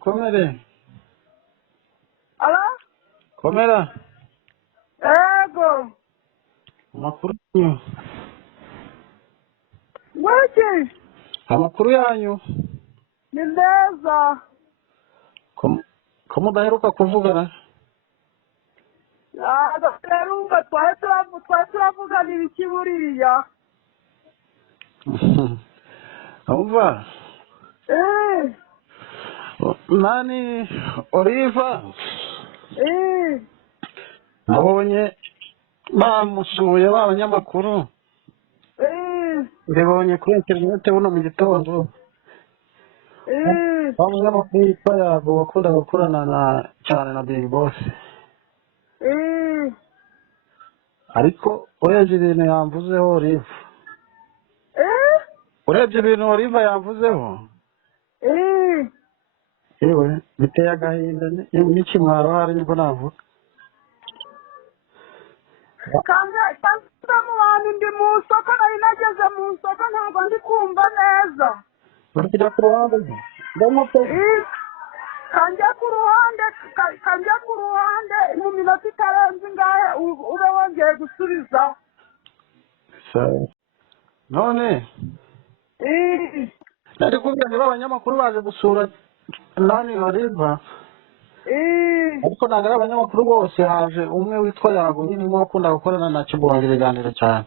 Komere. Alo? Komera. Ego. Amakuru yanyu. Wiki. Amakuru yanyu. Ni meza. Ko mudaheruka kuvugana? Gaterunga twari turavuganira iki buriya? Umva. Nani Oliva. Nabonye bamusuye b'abanyamakuru. Ndibonye kuri interinete buno mu gitondo. Abanyamakuru yitwa Yago bakunda gukorana cyane na Big Boss. Ariko urebye ibintu yamvuzeho Oliva. Urebye ibintu Oliva yamvuzeho. Yewe biteye agahinda n'ikimwaro hari nibwo navuga. Kanga mu bantu ndi mu soko nari nageze mu soko ntabwo ndi kumva neza. Bakijya ku ruhande. Kanjya ku ruhande mu minota itarenze ingahe ube wongeye gusubiza. None nari kubwira niba abanyamakuru baje gusura nani Oliva. Ariko ntabwo ari abanyamakuru bose, haje umwe witwa Yago nyine niwe ukunda gukorana na Kibonge ibiganiro cyane.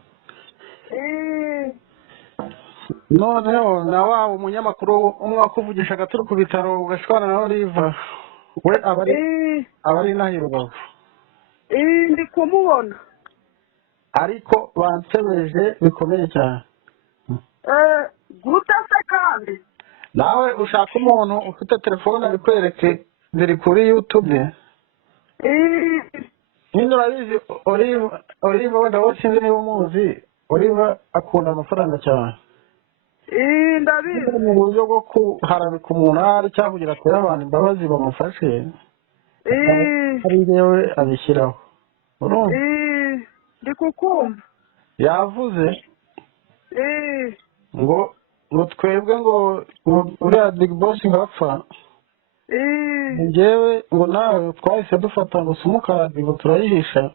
Noneho na wa umunyamakuru umwe wakuvugishaga turi ku bitaro ugashwana na Oliva, we abari nahi Rubavu. Ndi kumubona. Ariko bansebeje bikomeye cyane. Gute se kandi? Nawe ushaka umuntu ufite telefone abikwereke ziri kuri YouTube. Nino urabizi Oliva wenda wowe sinzi niba umuzi. Oliva akunda amafaranga cyane. Ndabizi. Mu buryo bwo kuharabika umunara cyangwa kugira atere abantu imbabazi bamufashe. Hari njyewe abishyiraho. Urumva? Ndi kukumva. Yavuze ngo twebwe ngo uriya Big Boss ngapfa. Njyewe ngo nawe twahise dufata ngo simukadi ngo turayihisha.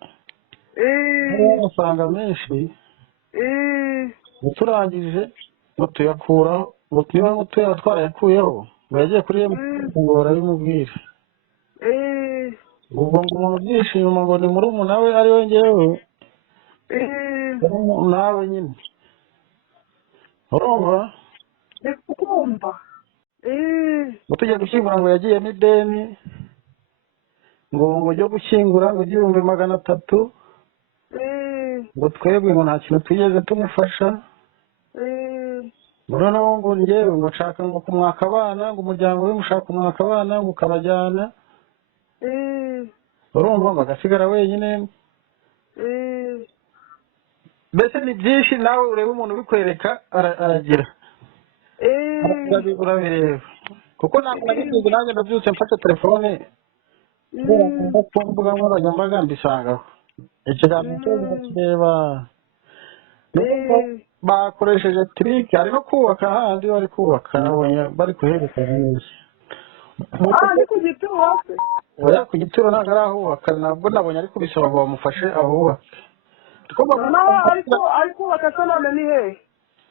Amafaranga menshi. Ngo turangije ngo tuyakuraho, ngo niba ngo twarayakuyeho ngo yagiye kuri ngo barabimubwira. Ubwo ngo umuntu byishimo ngo ni murumuna we ari we njyewe. Nawe nyine. Urumva? Ndi kukumva. Ngo tujya gushyingura ngo yagiye n'ideni. Ngo ujye gushyingura ngo 300. Ngo twebwe ngo nta kintu tugeze tumufasha. Noneho ngo njyewe ngo nshaka ngo kumwaka abana, ngo umuryango we mushaka kumwaka abana ngo ukabajyana. Urumva bagasigara wenyine. Mbese ni byinshi nawe ureba umuntu ubikwereka aragira. Urabireba. Kuko ntabwo nabivuze nanjye ndabyutse mfata telefone. Ku mbuga nkoranyambaga mbisangaho. Ikiganiro cyo kireba. Bakoresheje trike ari no kubaka ahandi bari kubaka nabonye bari kuherekana neza. Ni ku gituro hose. Oya ku gituro ntabwo ari ahubaka, nabwo nabonye ari kubisaba ngo bamufashe ahubaka. Ariko bakasanana ni hehe?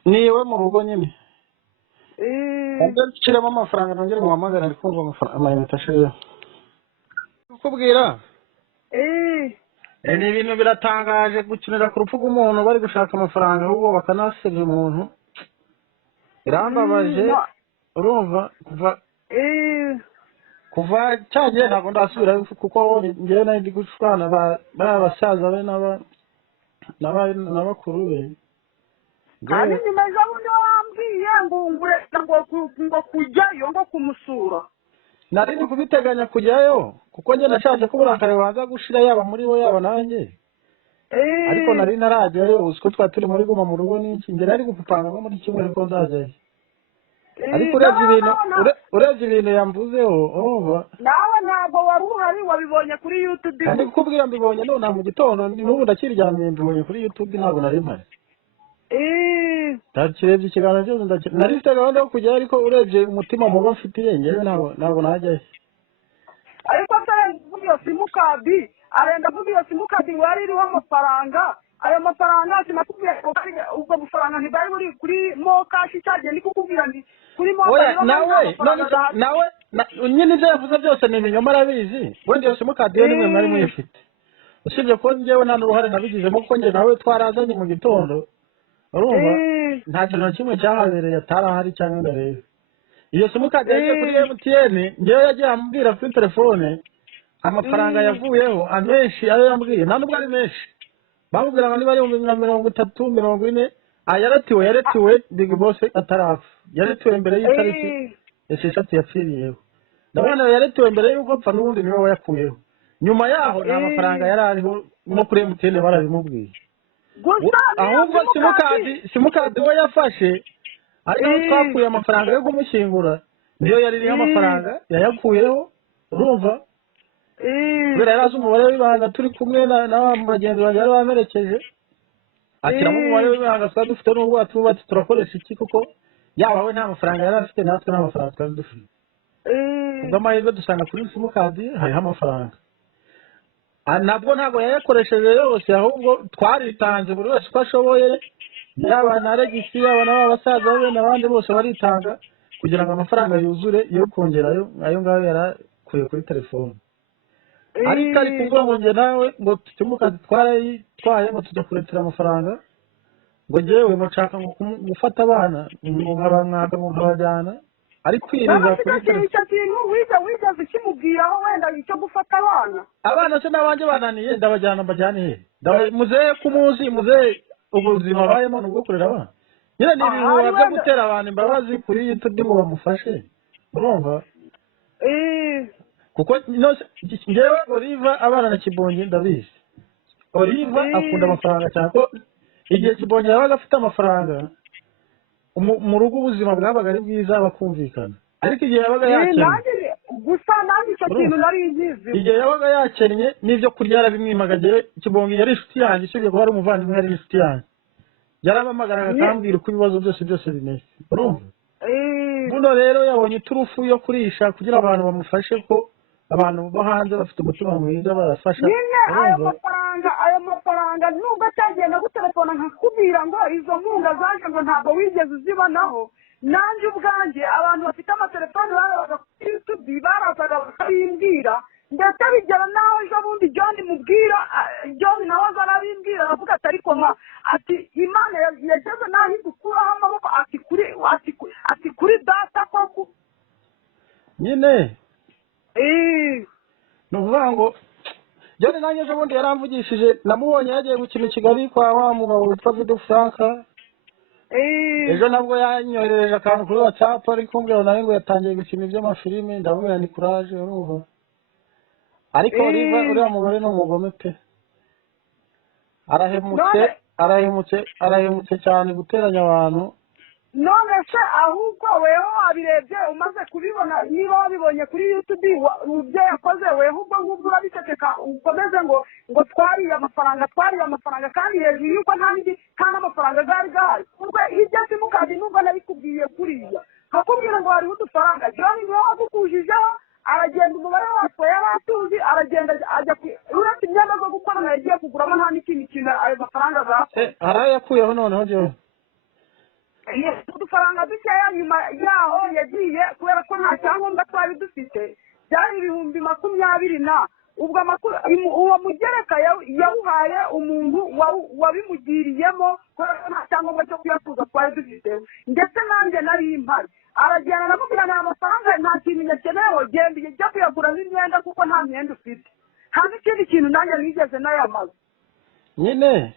Niwe mu rugo nyine. Kandi nshyiramo amafaranga nongere muhamagara ari kumva amafaranga amayinite ashizeho. Kukubwira? Ni ibintu biratangaje gukinira ku rupfu rw'umuntu bari gushaka amafaranga ahubwo bakanasebya umuntu. Birambabaje. Urumva kuva cyagiye ntabwo ndasubira kuko njyewe nari ndi gushwana basaza be n'abakuru be. Kandi nyuma y'abundi wambwiye ngo kujyayo ngo kumusura. Nari ndi kubiteganya kujyayo kuko njye nashaje ko uburakari baza gushira yaba muri bo yaba nanjye. Ariko nari narajyayo uziko twari turi muri guma mu rugo n'iki njye nari gupanga nko muri kimwe ariko nzajyayo. Ariko urebye ibintu yamvuzeho urumva. Nawe ntabwo wari uhari wabibonye kuri YouTube. Kandi kukubwira mbibonye none mu gitondo n'ubu ndakiryamiye mbibonye kuri YouTube ntabwo nari mpari. ndakirebye ikiganiro cyose nari mfite gahunda yo kujyayo ariko urebye umutima mubi mfitiye njyewe ntabwo najyayo. ariko atavuga iyo simukadi arenda avuga iyo simukadi ngo yari iriho amafaranga, ayo mafaranga sinakubwiye ubwo bufaranga ntibwari buri kuri mokashi cyagiye ndi kukubwira nti kuri mokashi nawe nyine ibyo yavuze byose ni ibinyoma arabizi, wenda iyo simukadi yo nimwe mwari muyifite, usibye ko njyewe nta n'uruhare nabigizemo kuko njye nawe twarazanye mu gitondo urumva nta kintu na kimwe cyahabereye atari ahari cyangwa ngo arebe. iyo simukadi yagiye kuri MTN njyewe yagiye ambwira kuri telefone amafaranga yavuyeho amenshi ayo yambwiye nta nubwo ari menshi, bamubwira ngo niba ari 30 40 yaretiwe Big Boss atarapfa, yaretiwe mbere y'itariki esheshatu yapfiriyeho, ndabona yaretiwe mbere y'uko apfa n'ubundi niwe wayakuyeho, nyuma yaho nta mafaranga yari ariho no kuri MTN barabimubwiye. ahubwo simukadi we yafashe ariko twakuye amafaranga yo kumushyingura niyo yari iriho amafaranga yayakuyeho urumva, kubera yari azi umubare w'ibanga turi kumwe na bagenzi banjye bari bamerekeje, ashyiramo umubare w'ibanga twari dufite n'ubwo atuba ati turakoresha iki kuko yaba we nta mafaranga yari afite natwe nta mafaranga twari dufite, ubwo amahirwe dusanga kuri simukadi hariho amafaranga. ntabwo yayakoresheje yose ahubwo twaritanze buri wese uko ashoboye, yaba na regisi yaba n'abasaza be n'abandi bose baritanga kugira ngo amafaranga yuzure yo kongerayo ayo ngayo yarakuye kuri telefone. ariko ari kuvuga ngo njye nawe ngo simukadi twarayitwaye ngo tujya kuretera amafaranga ngo njyewe mushaka gufata abana ngo nkabamwaka ngo nkabajyana ari kwiriza kuri telefone. icyo kintu wigeze ukimubwiraho wenda icyo gufata abana se n'abanjye bananiye ndabajyana mbajyane he muzehe kumuzi muzehe ubuzima bayemo nubwo kurera abana nyine ni ibintu byo gutera abantu imbabazi kuri YouTube ngo bamufashe urumva kuko njyewe Oliva abana na Kibonge ndabizi, Oliva akunda amafaranga cyane ko igihe Kibonge yabaga afite amafaranga mu rugo ubuzima bwabaga ari bwiza bakumvikana, ariko igihe yabaga yakennye gusa nanjye icyo kintu nari ngizi, igihe yabaga yakennye n'ibyo kurya yarabimwimaga. Kibonge yari inshuti yanjye, usibye kuba ari umuvandimwe yari inshuti yanjye, yarabamagaraga akambwira uko ibibazo byose bimeze urumva. buno rero yabonye iturufu yo kurisha kugira abantu bamufashe ko abantu bo hanze bafite umutima mwiza barafasha. ayo mafaranga nubwo cyagenda gutelefona nkakubwira ngo izo nkunga zaje ngo ntabwo wigeze uzibonaho, nanjye ubwanjye abantu bafite amatelefoni barabaga kuri YouTube barazaga bakabimbwira, ndetse bigera naho ejo bundi John mubwira John nawe azarabimbwira aravuga ati ariko ati Imana yageze naho idukuraho amaboko ati kuri data koko nyine ni ukuvuga ngo John nanjye ejo bundi yaramvugishije, namubonye yagiye gukina i Kigali kwa wa mugabo witwa Vido Frank. ejo nabwo yanyoherereje akantu kuri WhatsApp ariko kumbwira nawe ngo yatangiye gukina iby'amafilime, ndabwira ni courage urumva. ariko uriya mugore ni umugome pe, arahemutse cyane guteranya abantu. none se ahubwo weho wabirebye umaze kubibona, niba wabibonye kuri YouTube ibyo yakoze weho ubwo ngubwo urabiceceka ukomeze ngo twariye amafaranga kandi hejuru yuko nta n'amafaranga gari ubwo hirya simukadi nubwo nabikubwiye kuriya hakubwira ngo hariho udufaranga John niwe wagukujijeho, aragenda umubare wose yari atuzi, aragenda ajya uretse imyenda zo gukorana yagiye kuguramo nta n'ikindi kintu ayo mafaranga azapfa. arayakuyeho noneho John udufaranga dukeya nyuma yaho yagiye kubera ko nta cyangombwa twari dufite, byari 2020 ubwo uwo mugereka yawuhaye umuntu wabimugiriyemo kubera ko nta cyangombwa cyo kuyakuza twari dufite, ndetse nanjye nari impari. aragenda aramubwira nta mafaranga nta kintu yakeneyeho, genda ijya kuyagura n'imyenda kuko nta myenda ufite, nta n'ikindi kintu nanjye nigeze nayamaze nyine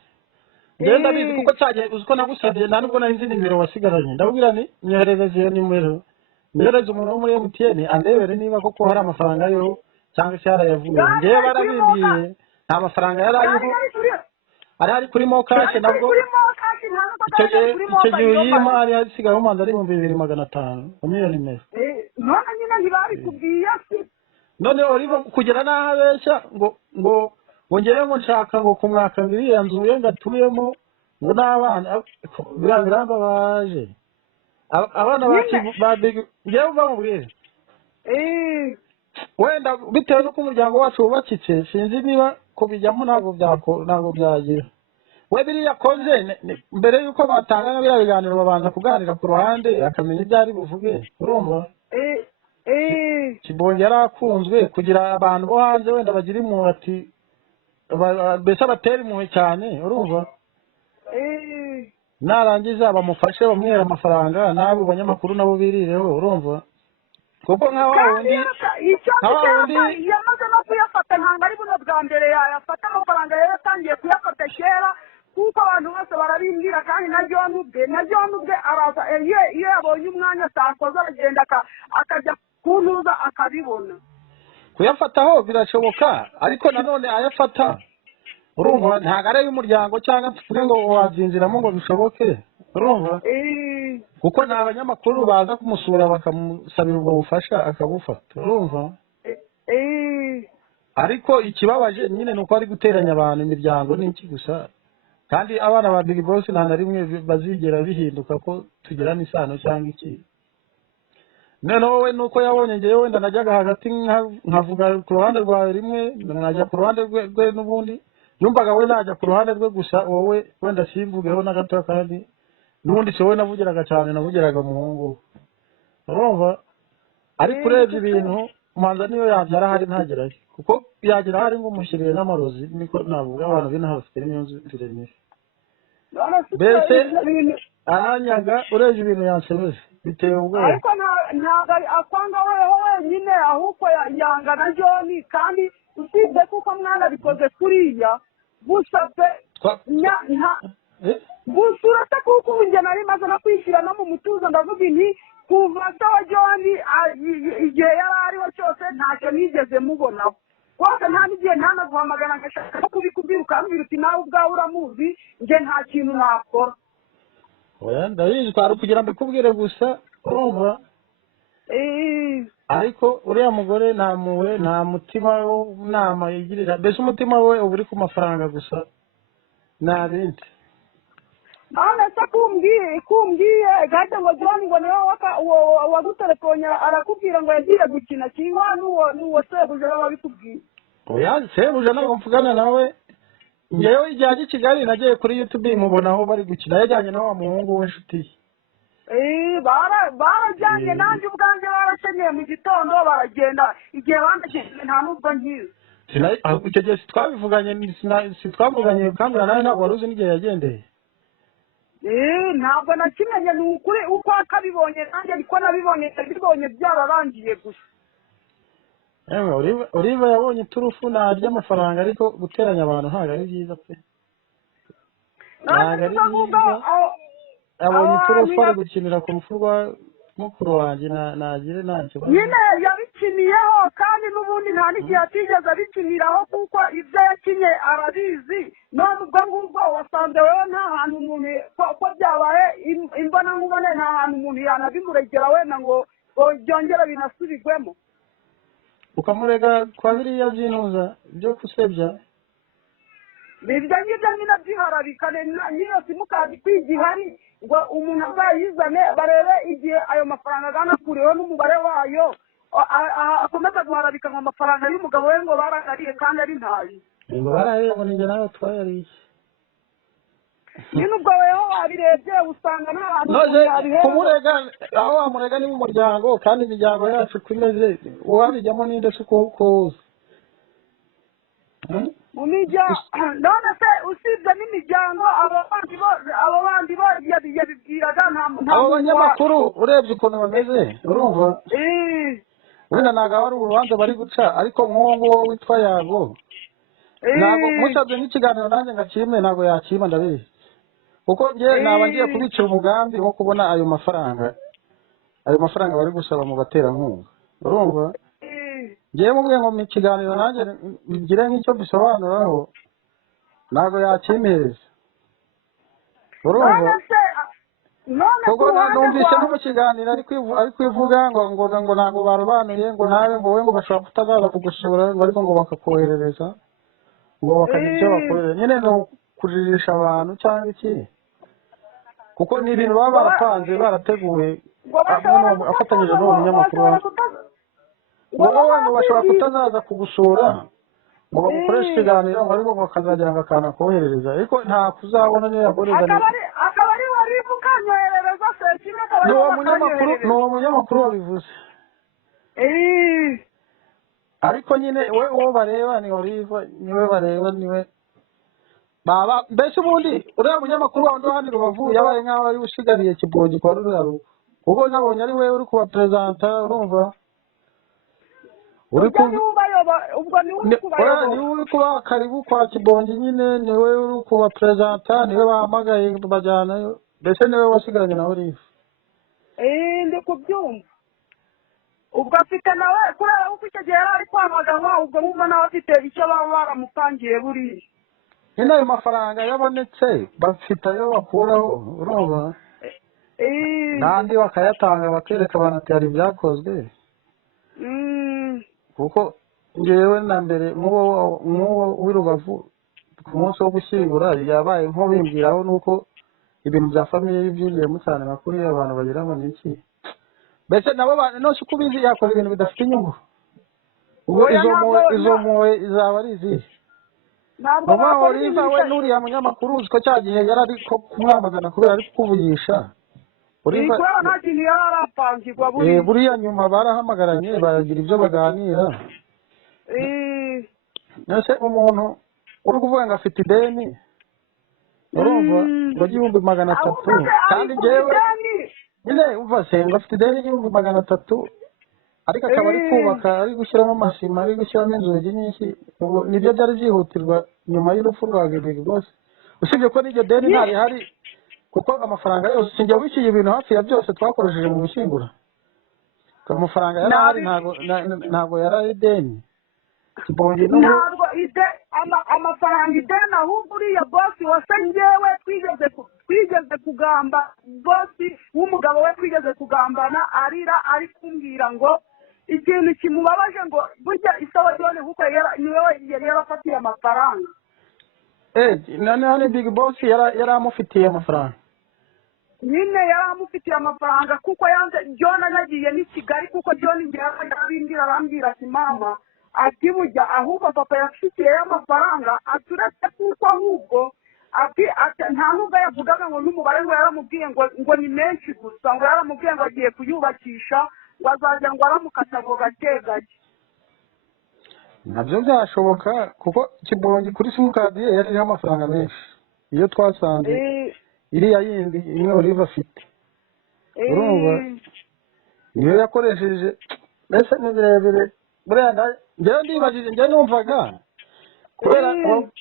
ngenda bizi kuko cyagiye uko nagusabye nta nubwo nari nzi nimero wasigaranye, ndabwira ni nyoherereze iyo nimero, nyohereze umuntu wo muri MTN andebere niba koko hari amafaranga yo cyangwa se yarayavuye. ngewe barabimbiye nta mafaranga yari ari kuri mokashi, nabwo icyo gihe uyima hari hasigaye umanza ari 2500 umiliyoni imwe. none nyine ntibabikubwiye none Oliva kugera n'aho abeshya ngo ngere ngo nshaka ngo kumwaka iriya nzu ye ngatuyemo ngo n'abana birambabaje abana ngewe uva mu bwire wenda bitewe n'uko umuryango wacu wubakitse sinzi niba kubijyamo ntabwo byagira we biriya akoze mbere y'uko batanga biriya biganiro babanza kuganira ku ruhande akamenya ibyo ari buvuge urumva Kibonge yari akunzwe kugira abantu bo hanze wenda bagira impuhwe ati mbese batera impuhwe cyane urumva narangiza bamufashe bamwera amafaranga n'abo banyamakuru nabo birireho urumva kuko nka wundi yamaze no kuyafata ntabwo ari buno bwa mbere yayafata amafaranga yari yatangiye kuyafata kera kuko abantu bose barabimbwira kandi na John ubwe araza iyo yabonye umwanya atakoze aragenda akajya kuntuza akabibona kuyafataho birashoboka ariko nanone ayafata urumva ntabwo ari ay'umuryango cyangwa tuvuge ngo wazinjiramo ngo bishoboke urumva kuko ni abanyamakuru baza kumusura bakamusabira ubwo bufasha akabufata urumva ariko ikibabaje nyine ni uko ari guteranya abantu imiryango n'iki gusa kandi abana ba Big Boss nta na rimwe bazigera bihinduka ko tugirana isano cyangwa iki noneho we nuko yabonye ngewe wenda najyaga hagati nkavuga ku ruhande rwawe rimwe nkajya ku ruhande rwe n'ubundi yumvaga we najya ku ruhande rwe gusa wowe wenda simvugeho na gato kandi n'ubundi si wowe navugiraga cyane navugiraga umuhungu urumva ariko urebye ibintu umanza niyo yabyara hari ntagerayo kuko yagira hari ngo umushyiriye n'amarozi niko navuga abantu b'inaha bafite n'imyumvire myinshi mbese aranyaga urebye ibintu yansebeje biteye ubwoba ariko ntabwo akwanga weho wenyine ahubwo yanga na John kandi usibye kuko mwana bikoze kuriya gusa pe gusa uretse kuko ubu njye nari maze no kwishyira no mu mutuzo ndavuga inti kuva se wa John igihe yari ariho cyose ntacyo nigeze mubonaho rwose nta n'igihe ntanaguhamagara ngashaka no kubikubwira ukambwira uti nawe ubwawe uramuzi njye nta kintu nakora ndabizi twari kugira mbikubwire gusa urumva ariko uriya mugore nta muwe nta mutima w'inama yigirira mbese umutima we uba uri ku mafaranga gusa nta bindi none se kumbwiye gahita ngo John ngo niwe wagutelefone arakubwira ngo yagiye gukina cyangwa n'uwo sebuja wabikubwiye oya sebuja ntabwo mvugana nawe ngewe igihe ajya i Kigali nagiye kuri YouTube mubona aho bari gukina yajyanye na wa muhungu w'inshuti ye barajyanye nanjye ubwanjye barakenyeye mu gitondo baragenda igihe bandageze nta n'ubwo nkizi icyo gihe sitwavuganye ukambwira nawe ntabwo wari uzi n'igihe yagendeye ntabwo nakimenye ni ukuri uko akabibonye nanjye niko nabibonye byararangiye gusa Oliva yabonye iturufu narya amafaranga ariko guteranya abantu ntabwo ari byiza pe ntabwo ari byiza yabonye iturufu ari gukinira ku rupfu rwa mukuru wanjye nagire ntacyo nyine yabikiniyeho kandi n'ubundi nta n'igihe atigeze abikiniraho kuko ibyo yakinye arabizi none ubwo ngubwo wasanze wowe nta hantu umuntu ko byabaye imbonankubone nta hantu umuntu yanabimuregera wenda ngo byongere binasubirwemo ukamurega kwa biriya byinuza byo gusebya ibyo ngibyo nyine byiharabikane nyine simukadi kwigihari ngo umuntu azayizane barebe igihe ayo mafaranga aganakuriweho n'umubare wayo akomeza guharabika ngo amafaranga y'umugabo we ngo baragariye kandi ari ntayo ngo barariye ngo ninjye nawe twayariye nyine ubwo weho wabirebye usanga nta hantu kumurega aho wamurega ni mu muryango kandi imiryango yacu uko imeze uwabijyamo n'inde se uko uzi mu miryango none se usibye n'imiryango abo bandi bo yabibwiraga abo banyamakuru urebye ukuntu bameze urumva wenda ntabwo aba ari urubanza bari guca ariko nk'uwo nguwo witwa Yago ntabwo musabye nk'ikiganiro nanjye ngakime ntabwo yakima ndabizi kuko njye naba ngiye kubicira umugambi wo kubona ayo mafaranga bari gusaba mu baterankunga urumva ngewe mubwiye ngo mu kiganiro nanjye ngire nk'icyo bisobanuraho ntabwo yakimpereza urumva kuko numvise no mu kiganiro ari kwivuga ngo ntabwo barobanuye ngo nawe ngo we ngo bashobora kutazaza kugusura ngo ariko ngo bakakoherereza ngo bakagira icyo bakorera nyine ni ukujijisha abantu cyangwa iki kuko ni ibintu baba barapanze barateguye ngo bashobora afatanyije n'uwo munyamakuru wawe wowe ngo bashobora kutazaza kugusura ngo bagukoreshe ikiganiro ngo ariko bakazagira ngo akantu koherereza ariko nta kuzabona niyo yakoreza akaba ari wari bukanyoherereza se kimwe akaba ni uwo munyamakuru wabivuze ariko nyine we uwo bareba ni Oliva niwe bareba niwe baba mbese ubundi uriya munyamakuru wawe hano Rubavu yabaye nk'aho ari usigariye Kibonge kwa ruriya kuko nabonye ari we uri kubaperezanta urumva uri kuba karibu kwa Kibonge nyine niwe uri kubaperezanta niwe bahamagaye bajyanayo mbese niwe wasigaranye na Oliva ndi kubyumva ubwo afite nawe kubera ko icyo gihe yari ari kwamaganwa ubwo numva nawe afite icyo baba baramupangiye buriya nyine ayo mafaranga yabonetse bafite ayo bakuraho urumva n'andi bakayatanga bakereka abantu ati hari ibyakozwe kuko ngewe na mbere nk'uwo w'Irubavu ku munsi wo gushyingura yabaye nk'ubimbwiraho nuko ibintu bya famiye byinjiyemo cyane makuru y'abantu bagira ngo ni iki mbese nabo nose uko ubizi yakora ibintu bidafite inyungu ubwo izo mpuhwe izaba ari izihe Mama Oliva we n'uriya munyamakuru uzi ko cya gihe yari ari ko kumwamagana kubera ari kukuvugisha buriya nyuma barahamagaranye baragira ibyo baganira mbese umuntu uri kuvuga ngo afite ideni urumva ngo igihumbi 300 kandi njyewe nyine umva se ngo afite ideni y'ibihumbi 300 ariko akaba ari kubaka ari gushyiramo amasima ari gushyiramo inzugi nyinshi nibyo byari byihutirwa nyuma y'urupfu rwa Big Boss usibye ko n'iryo deni ntari hari kuko amafaranga yose sinjya wishyuye ibintu hafi ya byose twakoresheje mu gushyingura amafaranga yari ahari ntabwo yari ari deni ntabwo amafaranga ideni ahubwo uriya bosi wase njyewe twigeze kugamba bosi w'umugabo we twigeze kugambana arira ari kumbwira ngo ikintu kimubabaje ngo burya isawa ryone kuko niwe yari yarafatiye amafaranga none Big Boss yari amufitiye amafaranga nyine yari amufitiye amafaranga kuko yanze John anagiye ni Kigali kuko John ngira arambwira ati mama ati burya ahubwo papa yafitiye amafaranga aturetse kuko ahubwo ati nta nubwo yavugaga ngo n'umubare ngo yaramubwiye ngo ni menshi gusa ngo yaramubwiye ngo agiye kuyubakisha ngo azajya ngo aramukata ngo gake gake nabyo byashoboka kuko Kibonge kuri simukadi ye yari iriho amafaranga menshi iyo twasanze iriya yindi imwe Oliva afite urumva niyo yakoresheje mbese ni birebire buriya njyewe ndibajije njyewe numvaga kubera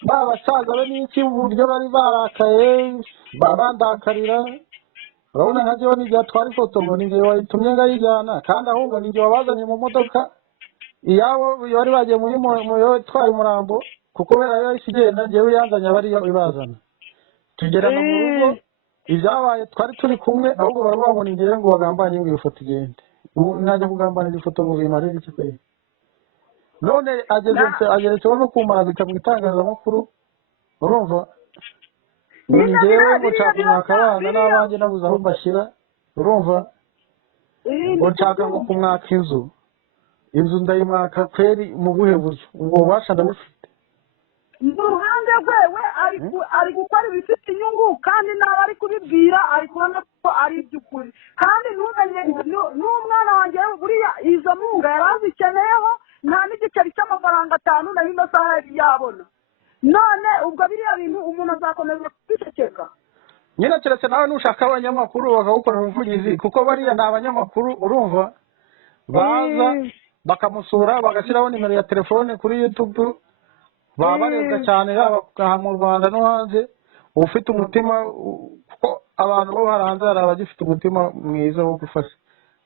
ba basaza be n'iki uburyo bari barakaye babandakarira urabona nka jyewe n'igihe atwara ifoto ngo ni njyewe wayitumye ngayijyana kandi ahubwo ni njyewe wabazanye mu modoka iyabo bari bagiye muri twari umurambo kuko kubera yahise igenda njyewe yanzanye abariyo ibazana tugerana mu rugo ibyabaye twari turi kumwe ahubwo baravuga ngo ni njyewe ngo bagambanye ngo iyo foto igende najya kugambanira ifoto ngo bimarire iki kwezi none ageretseho no kumarabika mu itangazamakuru urumva ni njyewe ngo nshaka kumwaka abana n'abanjye nabuze aho mbashyira urumva ngo nshaka ngo kumwaka inzu ndayimwaka kweri mu buhe buryo ubwo bubasha ndabufite mu ruhande rwewe ari gukora ibifite inyungu kandi nawe ari kubibwira ari kubona ko ari iby'ukuri kandi n'umwana wanjye buriya izo nkunga yari azikeneyeho nta n'igiceri cy'amafaranga 5 na ino saha yari yabona none ubwo biriya bintu umuntu azakomeza kubiceceka nyine keretse nawe nushaka abanyamakuru bakagukorera ubuvugizi kuko bariya ni abanyamakuru urumva baza bakamusura bagashyiraho nimero ya telefone kuri YouTube baba barebwa cyane yaba mu Rwanda no hanze ufite umutima kuko abantu bo hanze hari abagifite umutima mwiza wo gufasha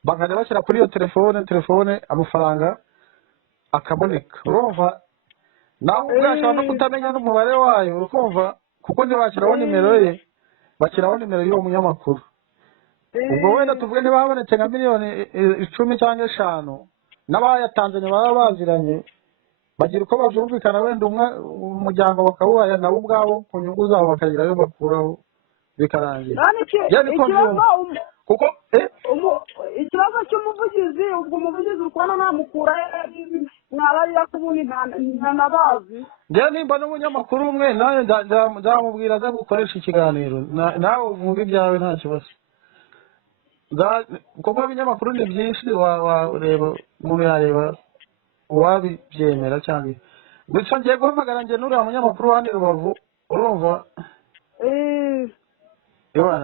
bakajya bashyira kuri iyo telefone amafaranga akaboneka urumva nawe ubwashaka no kutamenya n'umubare wayo ukumva kuko ntibashyiraho nimero ye bashyiraho nimero y'uwo munyamakuru ubwo wenda tuvuge ntibabonetse nka miliyoni 10 cyangwa 5 n'abayatanze baba baziranye bagira uko babyumvikana wenda umuryango bakawuhaya nabo ubwabo ku nyungu zabo bakagira ayo bakuraho bikarangira none njye niko mbyumva kuko ikibazo cy'umuvugizi ubwo umuvugizi ukubona namukura mwabarira ko ubundi ntanabazi njye nimba n'umunyamakuru umwe nawe nzamubwira aza gukoresha ikiganiro nawe uvuga ibyawe nta kibazo kuko ibinyamakuru ni byinshi wareba umuntu yareba uwabibyemera cyangwa gusa ngiye guhamagara njye n'uriya munyamakuru wa Rubavu urumva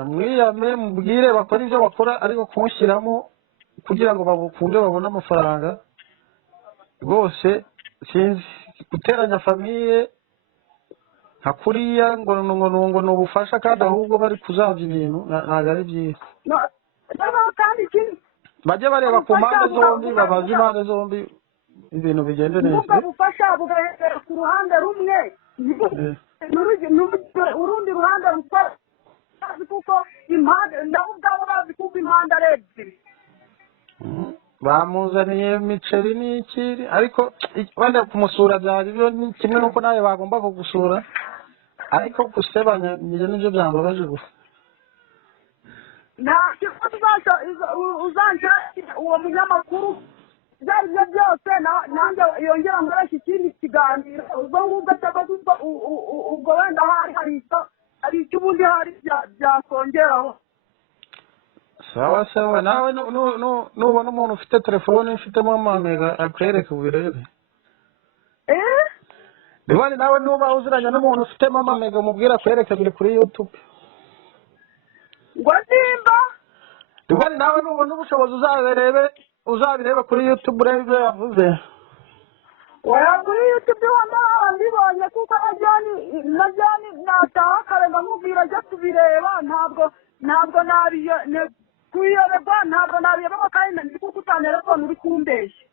mwiyame mubwire bakora ibyo bakora ariko kumushyiramo kugira ngo babukunde babone amafaranga rwose sinzi guteranya famiye nka kuriya ngo ni ubufasha kandi ahubwo bari kuzabya ibintu ntabwo ari byiza bajye bareba ku mpande zombi babaze impande zombi ibintu bigende neza ubwo bufasha bugahera ku ruhande rumwe urundi ruhande rukora kuko impande nabo ubwabo bazi kuko impande ari ebyiri bamuzaniye imiceri n'ikiri ariko wenda kumusura byari byo kimwe n'uko nawe bagomba kugusura ariko gusebanya nibyo byambabaje gusa nta kibazo uzanshakira uwo munyamakuru ibyo ari byo byose nanjye yongera nkoresha ikindi kiganiro ubwo ngubwo cyangwa ubwo wenda hari icyo ubundi hari byakongeraho sawa nawe nubona umuntu ufite telefone ifitemo amamega akwereke ubirebe ribani nawe nuba uziranye n'umuntu ufitemo amamega umubwira akwereke biri kuri YouTube ngo nimba ribani nawe nubona ubushobozi uzabirebe kuri YouTube urebe ibyo yavuze kuri YouTube mbibonye kuko na Jani nataha akarenga nkubwira ajya kubireba ntabwo kuyoberwa ntabwo nabiyoberwa kandi ndi kuko utanerefone uri kumbeshya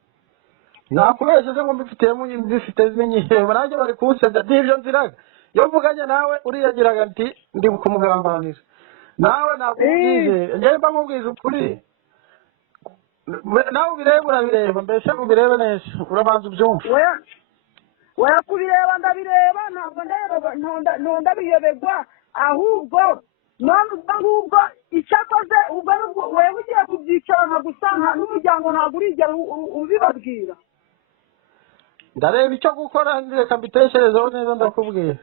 nakubesheje ngo mbifite zinyiheba nanjye bari kuwusebya n'ibyo nziraga iyo mvuganye nawe uriyagiraga nti ndi kumugambanira nawe nakubwije njyewe mba nkubwije ukuri nawe ubireba urabireba mbese ubirebe neza urabanza ubyumve weya kubireba ndabireba ntabwo ndabiyoberwa ahubwo none ubwo ngubwo icyo akoze ubwo wewe ugiye kubyicarana gusa n'umuryango ntabwo urigera ubibabwira ndareba icyo gukora reka mbitekerezeho neza ndakubwira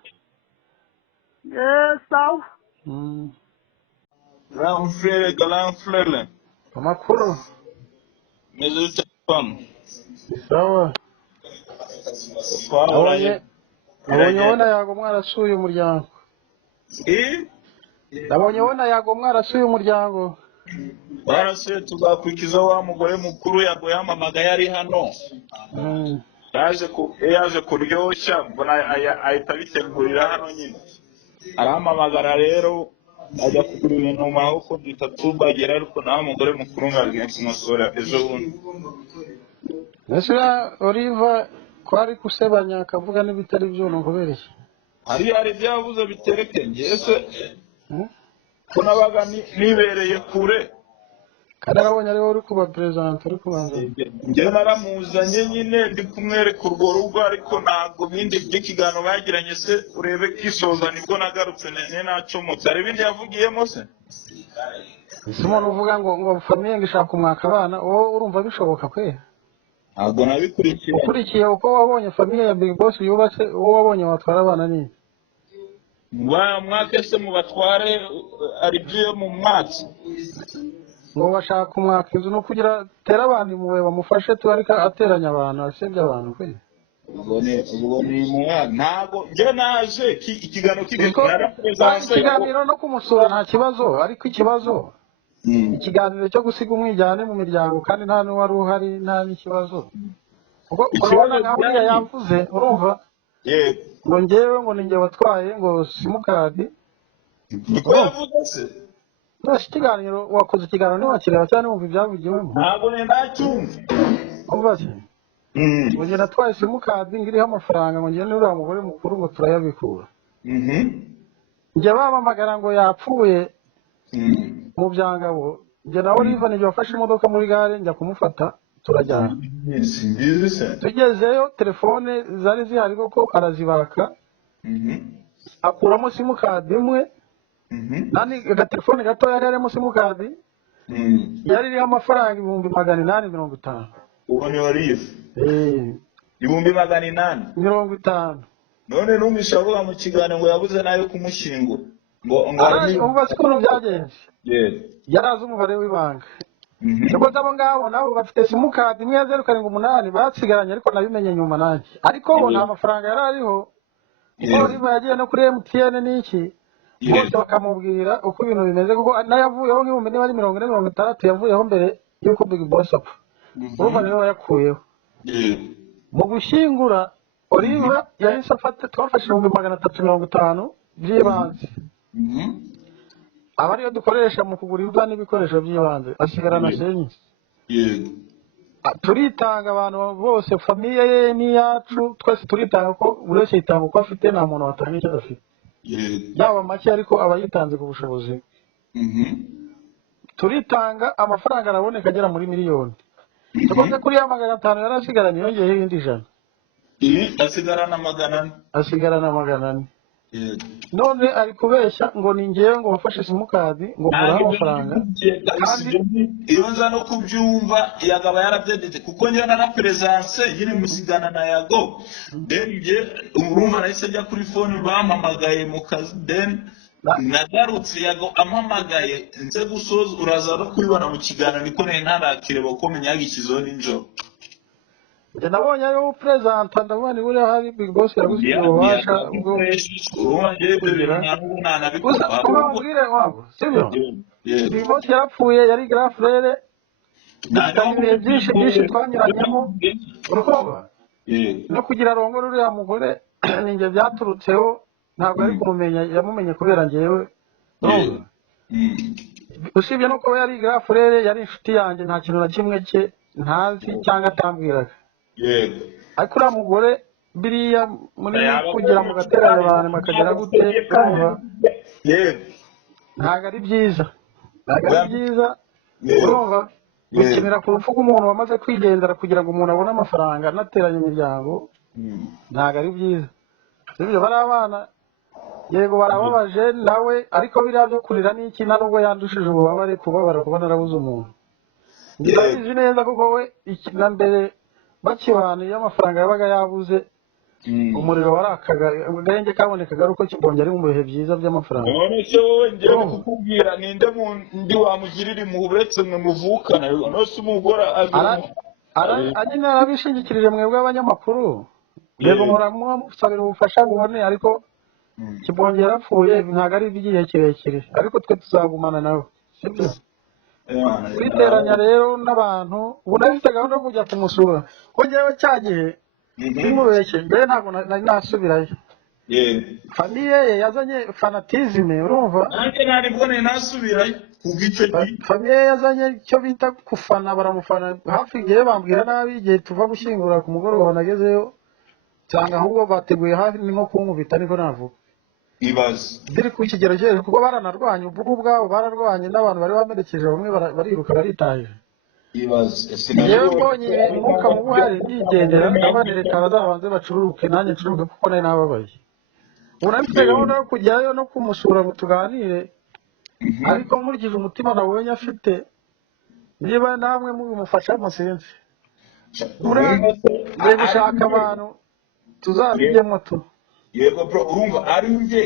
sawa Galanfrele amakuru meze cyane sawa nabonye ubona yago mwarasuye umuryango nabonye ubona yago mwarasuye umuryango barasuye tugakurikiza wa mugore mukuru yago yamamaga yari hano yaje kuryoshya mbona ahita bitegurira hano nyine arampamagara rero ajya kugura ibintu mu mahoko duhita tubagera ariko nawe mugore mukuru ngagiye kumusura ejo bundi mbese Oliva ko ari gusebanya akavuga n'ibitari byo kubera iki hari ibyo yavuze biterekeye ese ko nabaga nibereye kure kandi arabonye ariwe uri kuba perezida uri kubanza njyewe naramuzanye nyine ndi kumwereka urwo rugo ariko ntabwo bindi by'ikiganiro bagiranye se urebe kisoza nibwo nagarutse nacomotse hari ibindi yavugiyemo se ese umuntu uvuga ngo famiye ngo ishaka umwaka abana wowe urumva bishoboka kwe ntabwo ukurikiye uko wabonye famiye ya Big Boss yubatse uwo wabonye watwara abana ni mwaka se mubatware ari byo mu mwatsi ngo bashaka umwaka inzu no kugira tera abantu impuhwe bamufashe tubarika ateranya abantu asebya abantu kwe ubwo ni umwana ntabwo njye naje ikiganiro no kumusura nta kibazo ariko ikibazo ikiganiro cyo gusiga umwijyane mu miryango kandi nta n'uwari uhari nta n'ikibazo ubwo urabona nkaho uriya yavuze urumva ngo njyewe ngo ni njye watwaye ngo simukadi niko yavuze se ikiganiro wakoze ikiganiro ntiwakireba cyane wumva ibyavugiwemo ntabwo ni ntacyumva umva se ngo njye natwaye simukadi ngo iriho amafaranga ngo njye n'uriya mugore mukuru ngo turayabikura njye bamamagara ngo yapfuye mu byangabo njye nawe Oliva nijye wafashe imodoka muri gare njya kumufata turajyana tugezeyo telefone zari zihari koko arazibaka akuramo simukadi imwe nani agatelefone gatoya karimo simukadi yari iriho amafaranga 850. uwo ni warifu 850. none numvise avuga mu kiganiro ngo yabuze nayo kumushyingura ngo umva siko byagenze. Yarazi umubare w'ibanga. Niko abo ngabo nabo bafite simukadi 078 basigaranye ariko nabimenye nyuma nanjye. Ariko bo nta mafaranga yarariho. Kuko riba yagiye no kuri MTN n'iki. Bose bakamubwira uko ibintu bimeze kuko nayavuyeho nk'ibihumbi niba ari 460 yavuyeho mbere yuko Big Boss apfa. Urumva niwe yakuyeho. Mu gushyingura Oliva yahise afata twafashe 350 by'ibanze. Abariyo dukoresha mu kugura ibyo n'ibikoresho by'ibanze asigarana senyi. Turitanga abantu bose famiye ye n'iyacu twese turitanga ko buri wese yitanga uko afite nta muntu watanga icyo adafite. Yaba make ariko abayitanze ku bushobozi. Turitanga amafaranga araboneka agera muri miliyoni. Tukoze kuri ya 500 yarasigaranye yongeyeho indi 100. Asigarana 400. None ari kubeshya ngo ningiye ngo wafashe simukadi ngo muraho amafaranga iyo nza no kubyumva yagaba yarabyedete kuko njye na presence yiri musigana na yago denje urumva nahise ajya kuri phone bampamagaye mu kazi nagarutse yago ampamagaye nze gusoza uraza no kubibona mu kiganiro niko ntarakire bakomenya yagikizo n'injo nabonye ariho presenta ndabona uri hari Big Boss yagusiye ubasha ubwo ubwire wabo sibyo Big Boss yarapfuye yari grand frère ntabwo byinshi twanyuranyemo urukuba no kugira rongo ruriya mugore ninjye byaturutseho ntabwo ari kumumenya yamumenye kubera ngewe usibye no kuba yari grand frère yari inshuti yanjye nta kintu na kimwe cye ntazi cyangwa atambwiraga. Ariko uriya mugore biriya muri kugira mu gaterane abantu bakagera gute ntabwo ari byiza urumva gukinira ku rupfu rw'umuntu wamaze kwigendera kugira ngo umuntu abone amafaranga anateranye imiryango ntabwo ari byiza. Ibyo bari abana yego barababaje nawe ariko biriya byo kurira n'iki na nubwo yandushije ububabare kubabara kuba narabuze umuntu. Ndabizi neza kuko we na mbere bakibana iyo amafaranga yabaga yabuze umuriro warakaga ubwenge kabonekaga ari uko kibongera mu bihe byiza by'amafaranga. None se wowe ngiye kukubwira ninde ndi wamugirira mu buretse mwe muvukana no se umugora anyina arabishingikirije mwebwe abanyamakuru yego muramufasabira ubufasha bubone ariko kibongera apfuye ntago ari igihe kirekire ariko twe tuzagumana nawe sibyo. Kwiteranya rero n'abantu ubunafite gahunda yo kujya kumusura ko ngewe cyagihe nimubeshye mbere ntabwo nari nasubirayo. Famiye ye yazanye fanatisme urumva nanjye nari mbone nasubirayo kugice famiye yazanye cyo bita kufana baramufana hafi igihe bambwira nabi igihe tuva gushyingura ku mugoroba nagezeyo cyangwa ahubwo bateguye hafi ni nko kunkubita niko navuga. Diri ku kigero cyeje kuko baranarwanye ubwo bwabo bararwanye n'abantu bari bamerekeje bamwe bariruka baritaye. Yewe mbonye umwuka mubi hari ndigendera abanereka bazabanze bacururuke nanjye ncururuke kuko nari nababaye. Urafite gahunda yo kujyayo no kumusura ngo tuganire ariko nkurikije umutima nabonye afite niba namwe mubimufasha musinzi uri gushaka abantu tuzabijyemo tu. Yego bro urumva ari nge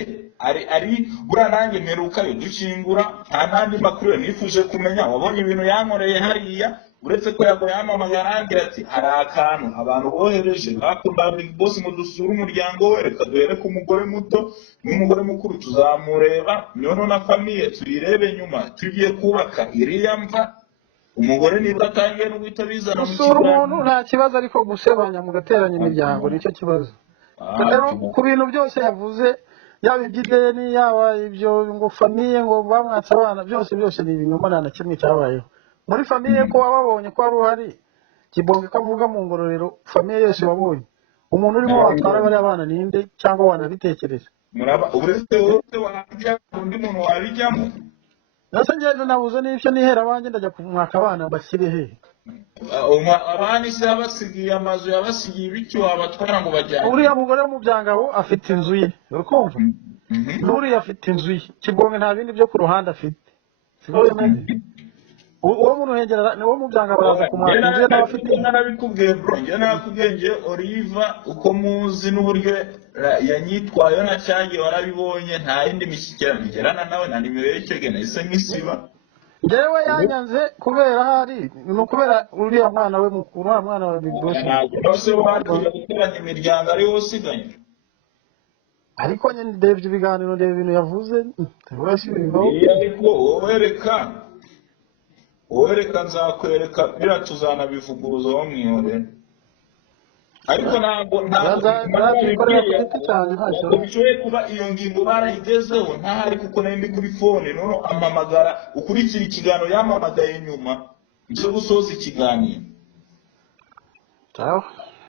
ari bura nanjye merukayo dushingura nta nandi makuru nifuje kumenya wabonye ibintu yankoreye hariya uretse ko yago yamamagara arangira ati hari akantu abantu bohereje bakunda Big Boss mu dusura umuryango we reka duhereke umugore muto n'umugore mukuru tuzamureba none na famiye tuyirebe nyuma tugiye kubaka iriya mva umugore niba atangiye no guhita bizana mu kibanza nta kibazo ariko gusebanya mu gateranya imiryango nicyo kibazo. Ku bintu byose yavuze yaba iby'ideni yaba ibyo ngo famiye ngo bamwatsa abana byose ni ibinyoma nta na kimwe cyabayeho muri famiye ko wababonye ko ari uhari kibonge kavuga mu ngororero famiye yose wabonye umuntu urimo watwara bari abana ninde cyangwa wanabitekereza muraba uretse wajya undi muntu wabijyamo nase ngende nabuze n'ibyo nihera abanje ndajya kumwaka abana bashyire he abana se yabasigiye amazu yabasigiye ibiki wabatwara ngo bajyane uriya mugore mu byangabo afite inzu ye urukumva n'uriya afite inzu ye Kigome nta bindi byo ku ruhande afite siko bimeze uwo mu Ruhengeri ni wo mu Byanga baraza kumwaka inzu ye nawe afite narabikubwiye bro njye nakubwiye njye Oliva uko muzi n'uburyo yanyitwaye na cyange warabibonye nta yindi mishyikirano ngerana nawe na nimero y'ikege nahise nkisiba Jewe yanyanze kubera hari ni ukubera uriya mwana we mukuru wa mwana wa Big Boss bose bagiye guteranya imiryango ari wose iganye ariko nyine ndebye ibiganiro ndebe ibintu yavuze wese ibintu ariko wowereka nzakwereka bira tuzanabivuguruza wo mwihore ariko ntabwo bishoboye kuba iyo ngingo barayigezeho ntahari kuko nari kuri fone none amamagara ukurikira ikiganiro yamamagaye nyuma cyo gusoza ikiganiro